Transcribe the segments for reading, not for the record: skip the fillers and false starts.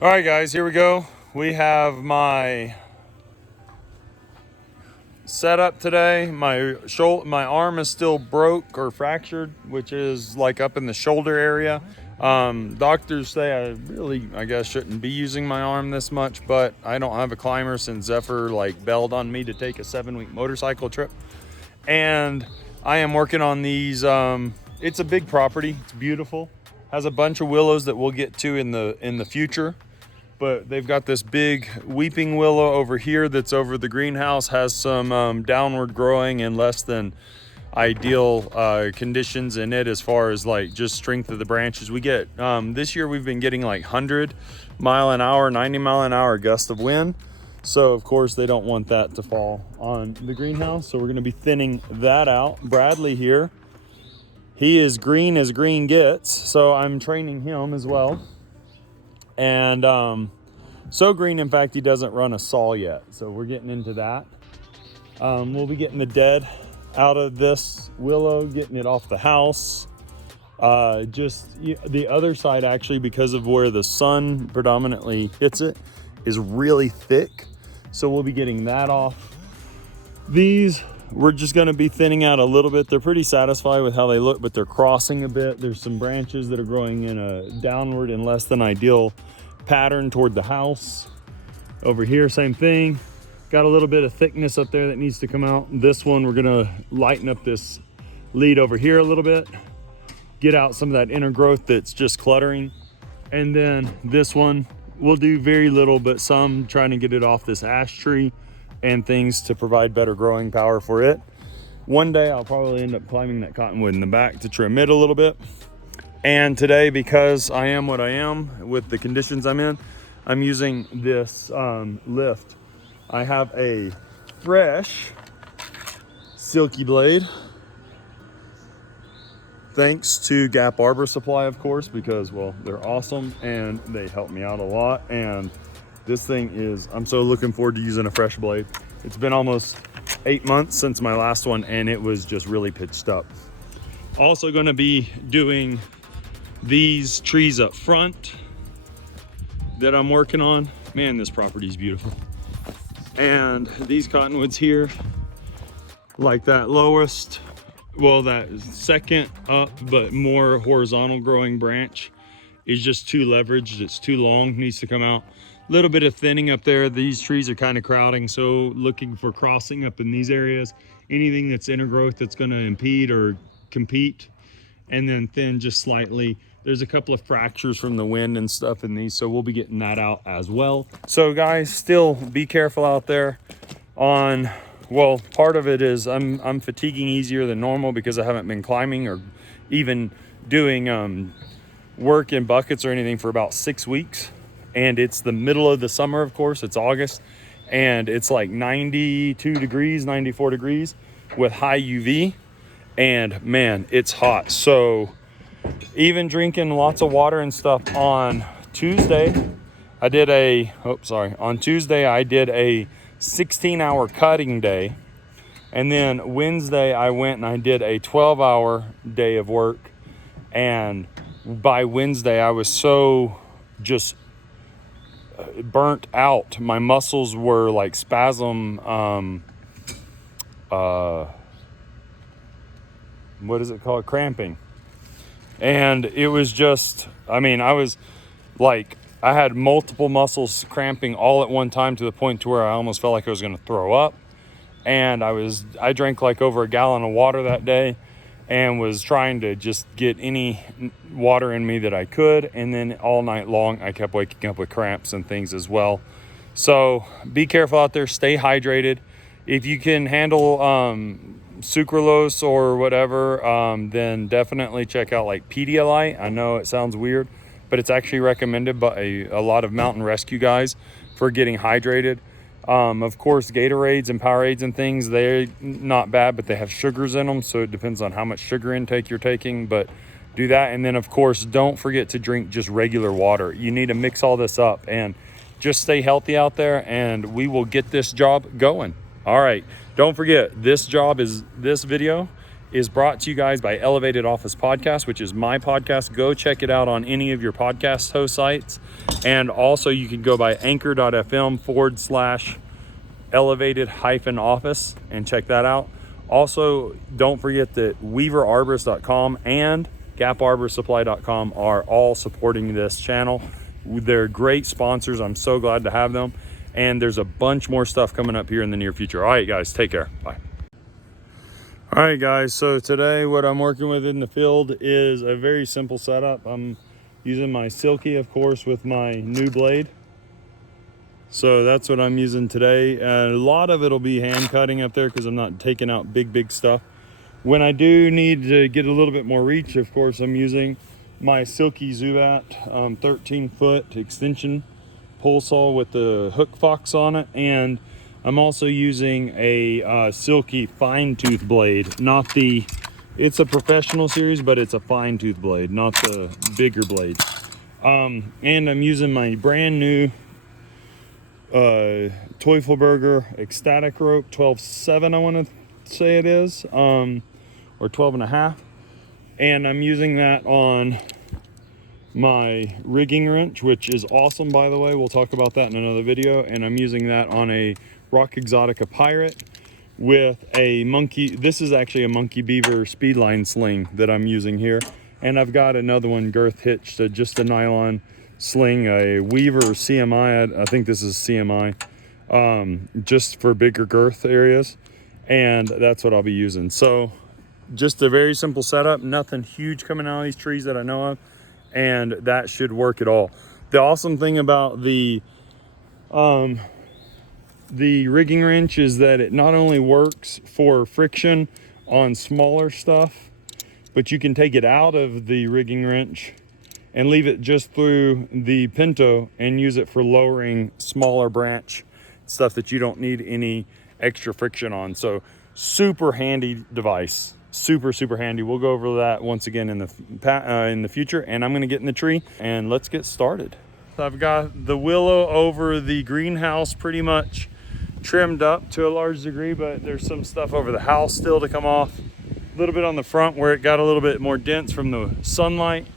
All right, guys, here we go. We have my setup today. My arm is still broke or fractured, which is like up in the shoulder area. Doctors say I guess shouldn't be using my arm this much, but I don't have a climber since Zephyr bailed on me to take a 7-week motorcycle trip. And I am working on these. It's a big property. It's beautiful. Has a bunch of willows that we'll get to in the future. But they've got this big weeping willow over here that's over the greenhouse, has some downward growing and less than ideal conditions in it as far as just strength of the branches. We get this year we've been getting 100-mile-an-hour, 90-mile-an-hour gust of wind. So of course they don't want that to fall on the greenhouse. So we're gonna be thinning that out. Bradley here, he is green as green gets. So I'm training him as well. And so green, in fact, he doesn't run a saw yet. So we're getting into that. We'll be getting the dead out of this willow, getting it off the house. Just the other side, actually, because of where the sun predominantly hits it, is really thick. So we'll be getting that off. These, we're just gonna be thinning out a little bit. They're pretty satisfied with how they look, but they're crossing a bit. There's some branches that are growing in a downward and less than ideal pattern toward the house. Over here, same thing. Got a little bit of thickness up there that needs to come out. This one, we're gonna lighten up this lead over here a little bit, get out some of that inner growth that's just cluttering. And then this one, we'll do very little, but some, trying to get it off this ash tree and things to provide better growing power for it. One day I'll probably end up climbing that cottonwood in the back to trim it a little bit. And today, because I am what I am with the conditions I'm in, I'm using this lift. I have a fresh silky blade, thanks to Gap Arbor Supply, of course, because, well, they're awesome and they help me out a lot. And this thing is, I'm so looking forward to using a fresh blade. It's been almost 8 months since my last one and it was just really pitched up. Also gonna be doing these trees up front that I'm working on. Man, this property is beautiful. And these cottonwoods here, like that lowest, well, that second up but more horizontal growing branch is just too leveraged. It's too long, needs to come out. Little bit of thinning up there. These trees are kind of crowding, so looking for crossing up in these areas. Anything that's intergrowth that's going to impede or compete, and then thin just slightly. There's a couple of fractures from the wind and stuff in these, so we'll be getting that out as well. So guys, still be careful out there. Well, part of it is I'm fatiguing easier than normal because I haven't been climbing or even doing work in buckets or anything for about 6 weeks. And it's the middle of the summer, of course, it's August, and it's like 92 degrees, 94 degrees with high UV, and man, it's hot. So even drinking lots of water and stuff on Tuesday, I did a 16-hour cutting day. And then Wednesday, I went and I did a 12-hour day of work. And by Wednesday, I was so just burnt out. My muscles were like spasm, what is it called? Cramping. And it was just, I had multiple muscles cramping all at one time to the point to where I almost felt like I was going to throw up. And I drank like over a gallon of water that day and was trying to just get any water in me that I could. And then all night long, I kept waking up with cramps and things as well. So be careful out there, stay hydrated. If you can handle sucralose or whatever, then definitely check out like Pedialyte. I know it sounds weird, but it's actually recommended by a lot of mountain rescue guys for getting hydrated. Of course, Gatorades and Powerades and things, they're not bad, but they have sugars in them. So it depends on how much sugar intake you're taking, but do that. And then of course, don't forget to drink just regular water. You need to mix all this up and just stay healthy out there, and we will get this job going. All right. Don't forget, this video is brought to you guys by Elevated Office Podcast, which is my podcast. Go check it out on any of your podcast host sites. And also you can go by anchor.fm/elevated-office and check that out. Also, don't forget that weaverarborist.com and gaparborsupply.com are all supporting this channel. They're great sponsors. I'm so glad to have them. And there's a bunch more stuff coming up here in the near future. All right, guys, take care. Bye. All right, guys, so today what I'm working with in the field is a very simple setup. I'm using my Silky, of course, with my new blade. So that's what I'm using today. And a lot of it'll be hand cutting up there because I'm not taking out big stuff. When I do need to get a little bit more reach, of course, I'm using my Silky Zubat 13-foot extension pole saw with the hook fox on it. And I'm also using a Silky fine tooth blade, it's a professional series, but it's a fine tooth blade, not the bigger blade. And I'm using my brand new Teufelberger ecstatic rope, 12.7 I want to say it is, or 12.5, and I'm using that on my rigging wrench, which is awesome, by the way. We'll talk about that in another video. And I'm using that on a Rock Exotica Pirate with a monkey. This is actually a Monkey Beaver Speedline sling that I'm using here, and I've got another one girth hitched to just a nylon sling, a Weaver CMI. I think this is CMI, just for bigger girth areas, and that's what I'll be using. So just a very simple setup, nothing huge coming out of these trees that I know of, and that should work at all. The awesome thing about the rigging wrench is that it not only works for friction on smaller stuff, but you can take it out of the rigging wrench and leave it just through the Pinto and use it for lowering smaller branch stuff that you don't need any extra friction on. So super handy device, super handy. We'll go over that once again in the future, and I'm going to get in the tree and let's get started. So I've got the willow over the greenhouse pretty much trimmed up to a large degree, but there's some stuff over the house still to come off. A little bit on the front where it got a little bit more dense from the sunlight.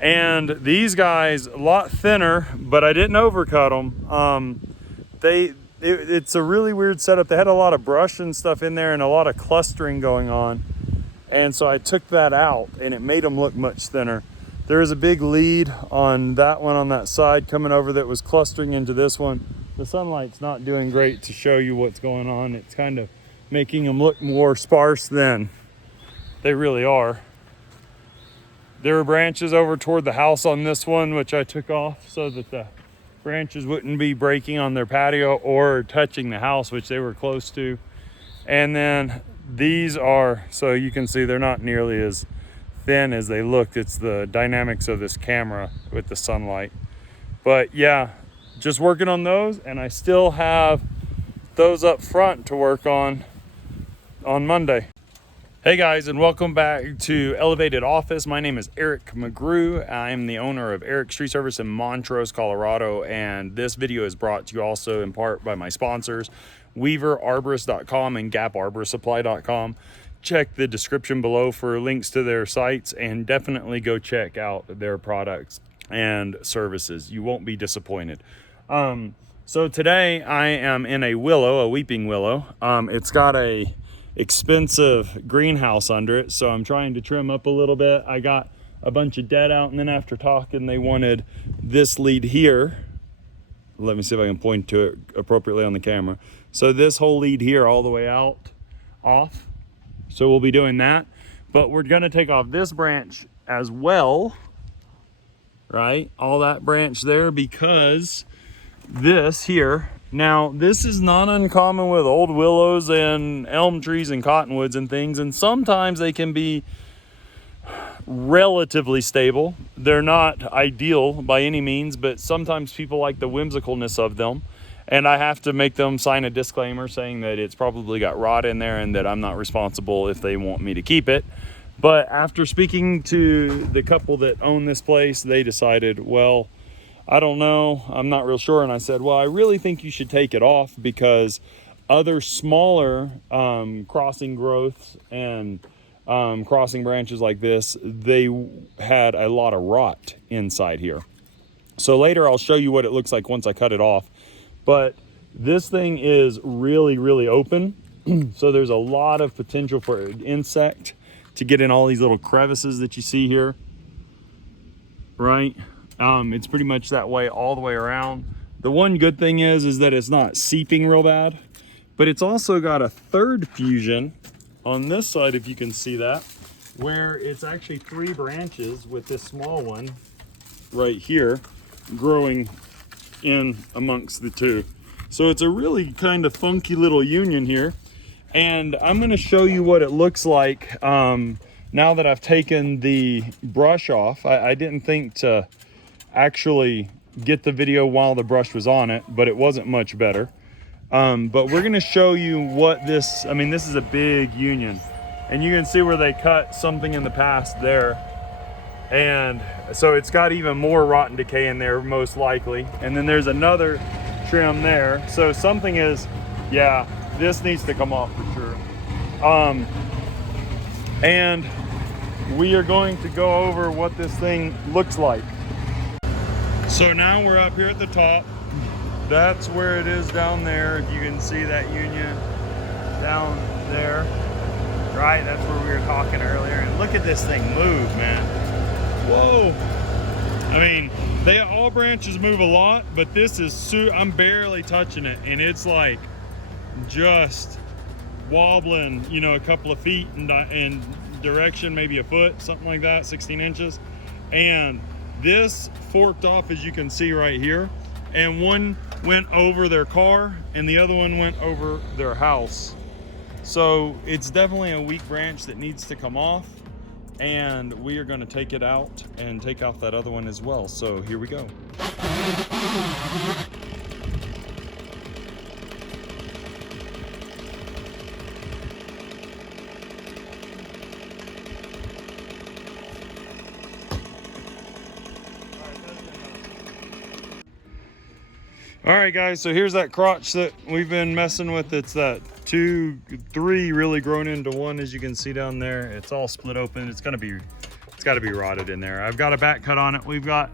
And these guys, a lot thinner, but I didn't overcut them. It's a really weird setup. They had a lot of brush and stuff in there and a lot of clustering going on. And so I took that out and it made them look much thinner. There is a big lead on that one on that side coming over that was clustering into this one. The sunlight's not doing great to show you what's going on. It's kind of making them look more sparse than they really are. There were branches over toward the house on this one, which I took off so that the branches wouldn't be breaking on their patio or touching the house, which they were close to. And then these are, so you can see they're not nearly as thin as they looked. It's the dynamics of this camera with the sunlight. But yeah, just working on those, and I still have those up front to work on Monday. Hey guys, and welcome back to Elevated Office. My name is Eric McGrew. I'm the owner of Eric's Tree Service in Montrose, Colorado, and this video is brought to you also in part by my sponsors, weaverarborist.com and gaparborsupply.com. Check the description below for links to their sites, and definitely go check out their products and services. You won't be disappointed. So today I am in a weeping willow. It's got a expensive greenhouse under it, so I'm trying to trim up a little bit. I got a bunch of dead out, and then after talking, they wanted this lead here. Let me see if I can point to it appropriately on the camera. So this whole lead here all the way off. So we'll be doing that, but we're going to take off this branch as well, right? All that branch there, because this here, now this is not uncommon with old willows and elm trees and cottonwoods and things, and sometimes they can be relatively stable. They're not ideal by any means, but sometimes people like the whimsicalness of them, and I have to make them sign a disclaimer saying that it's probably got rot in there and that I'm not responsible if they want me to keep it. But after speaking to the couple that own this place, they decided, well, I don't know, I'm not real sure. And I said, well, I really think you should take it off, because other smaller crossing growths and crossing branches like this, they had a lot of rot inside here. So later I'll show you what it looks like once I cut it off. But this thing is really, really open. So there's a lot of potential for an insect to get in all these little crevices that you see here, right? It's pretty much that way all the way around. The one good thing is that it's not seeping real bad, but it's also got a third fusion on this side, if you can see that, where it's actually 3 branches with this small one right here growing in amongst the 2. So it's a really kind of funky little union here. And I'm going to show you what it looks like now that I've taken the brush off. I didn't think to actually get the video while the brush was on it, but it wasn't much better. But we're going to show you what this, I mean, this is a big union. And you can see where they cut something in the past there. And so it's got even more rot and decay in there, most likely. And then there's another trim there. So something is, yeah, this needs to come off for sure. And we are going to go over what this thing looks like. So now we're up here at the top. That's where it is down there. If you can see that union down there, right? That's where we were talking earlier. And look at this thing move, man. Whoa. I mean, all branches move a lot, but this is, I'm barely touching it. And it's like just wobbling, you know, a couple of feet in direction, maybe a foot, something like that, 16 inches. And this forked off, as you can see right here. And one went over their car and the other one went over their house. So it's definitely a weak branch that needs to come off, and we are going to take it out and take off that other one as well. So here we go. All right, guys, so here's that crotch that we've been messing with. It's that 2, 3 really grown into one, as you can see down there. It's all split open. It's got to be rotted in there. I've got a back cut on it. We've got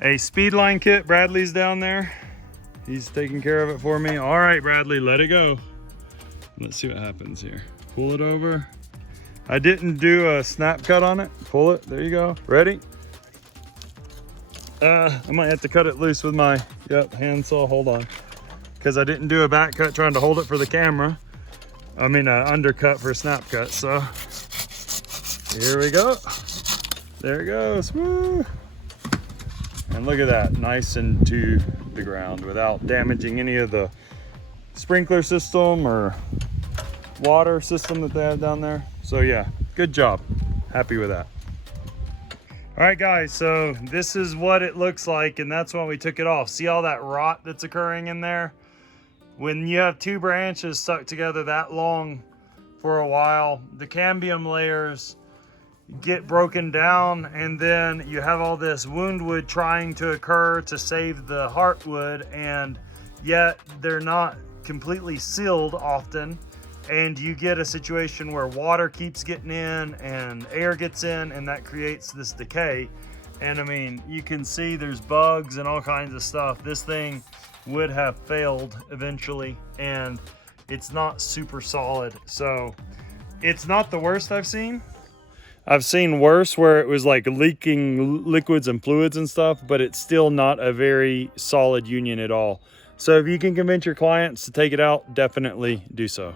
a speed line kit. Bradley's down there. He's taking care of it for me. All right, Bradley, let it go. Let's see what happens here. Pull it over. I didn't do a snap cut on it. Pull it. There you go. Ready? I might have to cut it loose with my handsaw. Hold on, because I didn't do a back cut trying to hold it for the camera. I mean, undercut for a snap cut. So here we go. There it goes. Woo! And look at that, nice into the ground without damaging any of the sprinkler system or water system that they have down there. So yeah, good job. Happy with that. All right, guys, so this is what it looks like, and that's why we took it off. See all that rot that's occurring in there? When you have 2 branches stuck together that long for a while, the cambium layers get broken down, and then you have all this wound wood trying to occur to save the heartwood, and yet they're not completely sealed often. And you get a situation where water keeps getting in and air gets in, and that creates this decay. And I mean, you can see there's bugs and all kinds of stuff. This thing would have failed eventually, and it's not super solid. So it's not the worst I've seen. I've seen worse where it was like leaking liquids and fluids and stuff, but it's still not a very solid union at all. So if you can convince your clients to take it out, definitely do so.